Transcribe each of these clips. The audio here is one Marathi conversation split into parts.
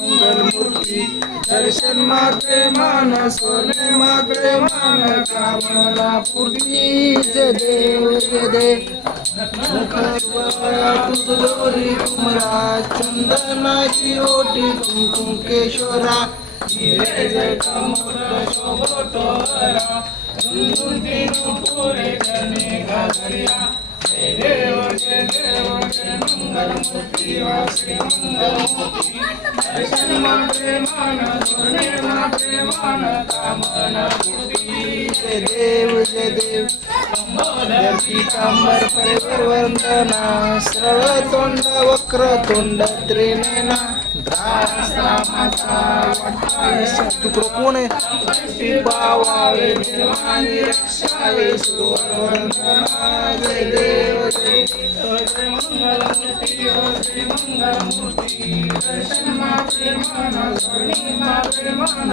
मंगल मूर्ती. दर्शन मात्रे मान सोने मात्रे मान कामना पूर्वी जय देव जय देव. तुझोरी कुमरा चंदनाची ओटी कुंकुम केशोरा हिरे जय कमळ शोभतोरा झुंझुंती नुपुरे गणे घागरिया जय देव जय देव जय मंगल मूर्ती वासे मंगल मूर्ती दर्शन मात्रे मान सोने मात्रे मान कामना पूर्ती जय देव जय देव पीतांबर परिवर वंदना सरळ तोंड वक्र तोंड त्रिनेना तुकडं कोण आहे बावावे निर्माणी रक्षावे सुरवंदना जय देव जय जय मंगल मूर्ती जय मंगल मूर्ती दर्शन मात्रे मन स्वर्णी मात्रे मन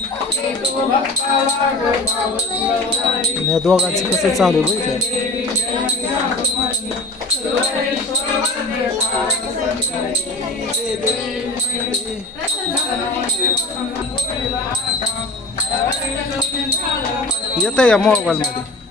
या दोघांचं कसं चालू येतं या मोबाईलमध्ये.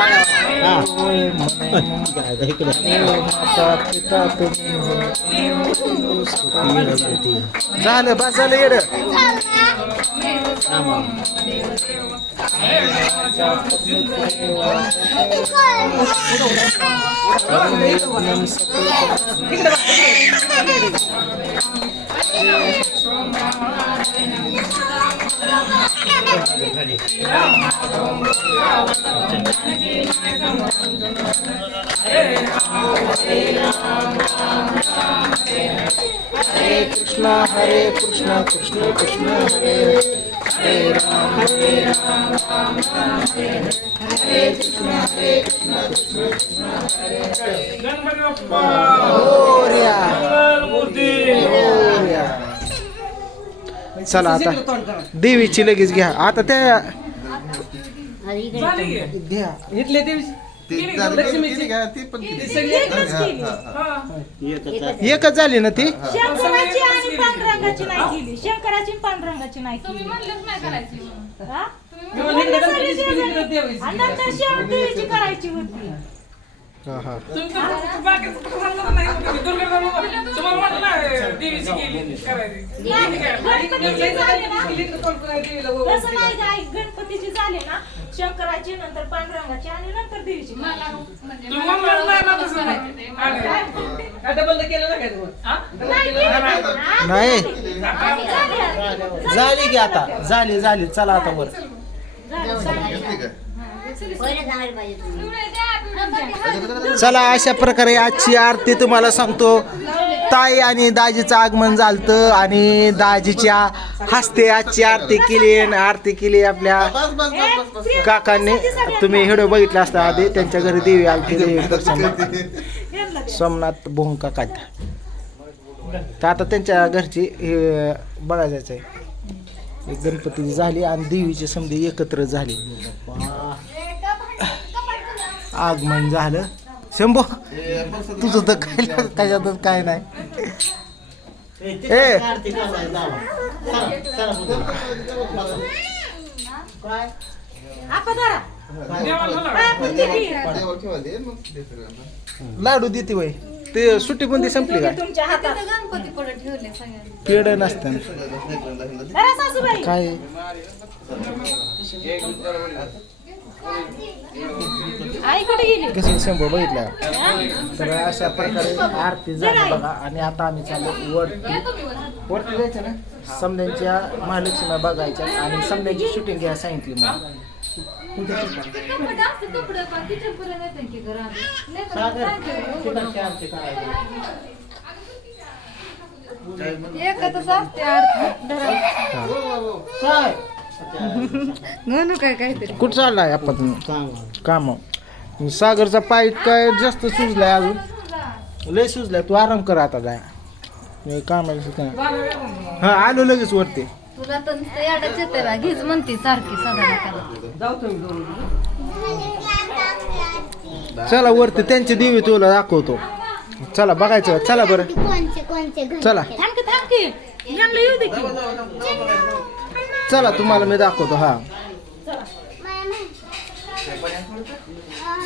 विस्तारी वारी वारी जन्म मरणाचे वारी हरी पडतो आता। संकट निवारी जय जय जय जय महिषासुमर्दिनी सुरवरेश्वर वरदे कारक संजीवनी जय जय जय माता कैसे आई सारी संलोकन तुम सारी वार्ता भगवाई तू भक्ताला गो या दोघांचं कसं चालू आहे बघ येत या मोबाईल मध्ये माता पिता तुम्ही झालं घ्या. दिवशी एकच झाली ना ती? शंकराची आणि पांडुरंगाची नाही केली. शंकराची आणि पांडुरंगाची नाही तुम्ही केली. म्हणलंच नाही करायची हा? घेऊन इकडे गणपतीची पिंडी देवाची. आणि नंतर शेवट देवीची करायची होती. तसं नाही काय? गणपतीची झाली ना? शंकराची नंतर पांडुरंगाची आणि नंतर देवीची. मला म्हणजे नाही. आता बंद केलं ना काय झाली. आता. झाली. की आता. झाली झाली. चला आता वर. चला अशा प्रकारे आजची आरती तुम्हाला सांगतो. ताई आणि दाजीचं आगमन झालं आणि दाजीच्या हस्ते आजची आरती केली आणि आरती केली आपल्या काकांनी. तुम्ही हिडो बघितला असता आधी त्यांच्या घरी देवी आलती देवी सोमनाथ भोंग काका. तर आता त्यांच्या घरची हे जायचं आहे. गणपतीची झाली आणि देवीची समधी एकत्र झाली. आगमन झालं. शंभो तुझं तर काय त्याच्यातच काय नाही. ए? लाडू देते वय ते सुट्टी संपली तुमच्या हातात गणपती पुढे ठेवले सगळ्यांनी पेड नसतं सासूबाई काय? ताई कुठे गेली? कसं शंभर बघितला. तर अशा प्रकारे आरती झाली बघा. आणि आता आम्ही चाललो वरती. वरती जायचं ना? समद्यांच्या महालक्ष्मी बघायच्या आणि समद्यांची शूटिंग घ्या सांगितली म्हणू काय? काहीतरी. कुठं चाललाय आपण? काम. सागरचा पाय काय जास्त सुजलाय अजून. लय सुजलाय. तू आराम कर आता जाय. हे कामाला काय हा आलो लगेच वरती. तुला तर नुसतं याडाच येते बा. घीच म्हणते सारखी साधारण जाऊ तुम्ही दोघं. चला वरती. त्यांची देवी तुला दाखवतो. चला बघायचं. चला बरं. कोणचे कोणचे घर? चला. चला तुम्हाला मी दाखवतो. हा.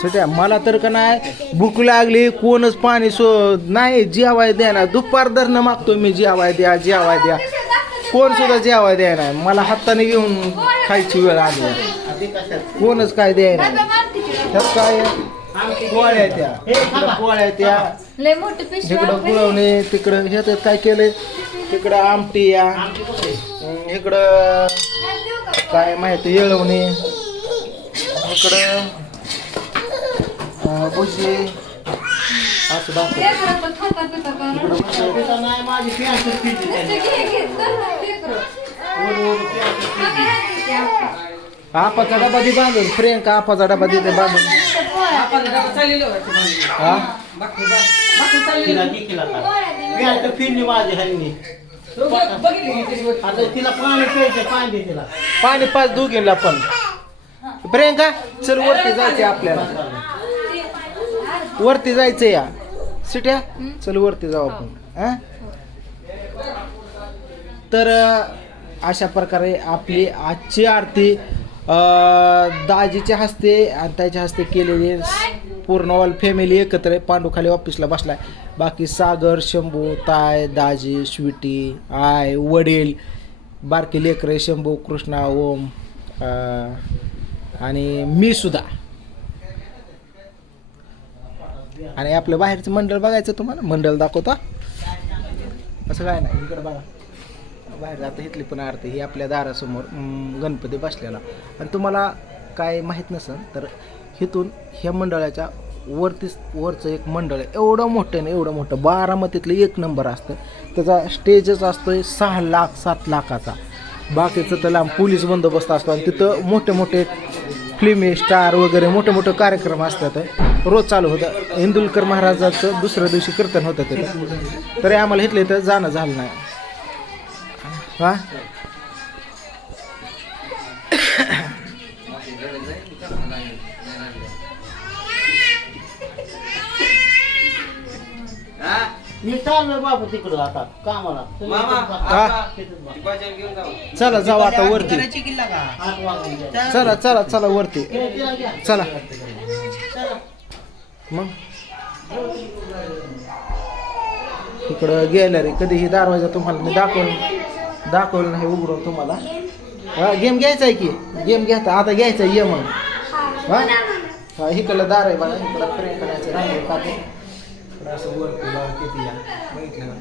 सध्या मला तर का नाही. भूक लागली कोणच पाणी सो नाही जेवाय द्या ना. दुपार धरणं मागतो मी जेवाय द्या जेवाय द्या. कोण सुद्धा जेवाय द्या नाही मला हाताने घेऊन खायची वेळ आली कोणच काय द्याय नाही त्यात काय पोळ्या त्या. इकडं पोळ्या त्या. लय मोठी पिशवी इकडं गुळवणे तिकडं ह्याच्यात काय केलंय? तिकडं आमटी या. इकडं काय माहिती येळवणे. इकडं भुशी असं. आपाचा डबा दे बांधून प्रियंका आपाचा डबा देते बांधून. हा. फिरली माझी हल्ली. आता तिला पाणी प्यायचं पाणी दे तिला. पाणी पाच दोघींना पण. प्रियंका चल वरती जायचंय आपल्याला. वरती जायचं या. सिट्या? चल वरती जाऊ आपण. हा? तर अशा प्रकारे आपली आजची आरती दाजीच्या हस्ते आणि त्याच्या हस्ते केलेली. पूर्ण ऑल फॅमिली एकत्र आहे. पांडूखाली ऑफिसला बसलाय. बाकी सागर शंभू ताय दाजी स्वीटी आय वडील बारकी लेकरे शंभू कृष्णा ओम आणि मी सुद्धा. आणि आपलं बाहेरचं मंडळ बघायचं तुम्हाला? मंडळ दाखवता असं काय नाही इकडं बघा. बाहेर आता इथली पण आरती ही आपल्या दारासमोर गणपती बसलेला. आणि तुम्हाला काय माहीत नसेल तर इथून ह्या मंडळाच्या वरतीच वरचं एक मंडळ आहे. एवढं मोठं आहे ना एवढं मोठं. बारामतीतलं एक नंबर असतं. त्याचा स्टेजच असतोय सहा लाख सात लाखाचा. बाकीचं तर लांब पोलीस बंदोबस्त असतो आणि तिथं मोठे मोठे फिल्मी स्टार वगैरे मोठे मोठे कार्यक्रम असतात. रोज चालू होतं. इंदुलकर महाराजाचं दुसऱ्या दिवशी कीर्तन होतं तिथं. तरी आम्हाला इथलं इथं जाणं झालं नाही. हा? मी चाललोय बाबू तिकडं आता कामाला. तुम्ही मामा, इकडं हा. आता तिथंच बस. बाजार घेऊन जाऊ. चला जाऊ आता वरती. आठ वाजून गेले. चला. चला चला वरती. हे तिला घ्या. चला. मग? इकडं गेलं रे कधीही दरवाजा तुम्हाला मी दाखवून दाखवलं नाही उघडून तुम्हाला. हा गेम घ्यायचा आहे की? गेम घ्यायचा आता घ्यायचा ये मग. हा? हा इकडलं दार आहे बघा इकडं प्रेम करायचं रांगोळी काढून इकडं असं वरती बघा किती या बघितलं ना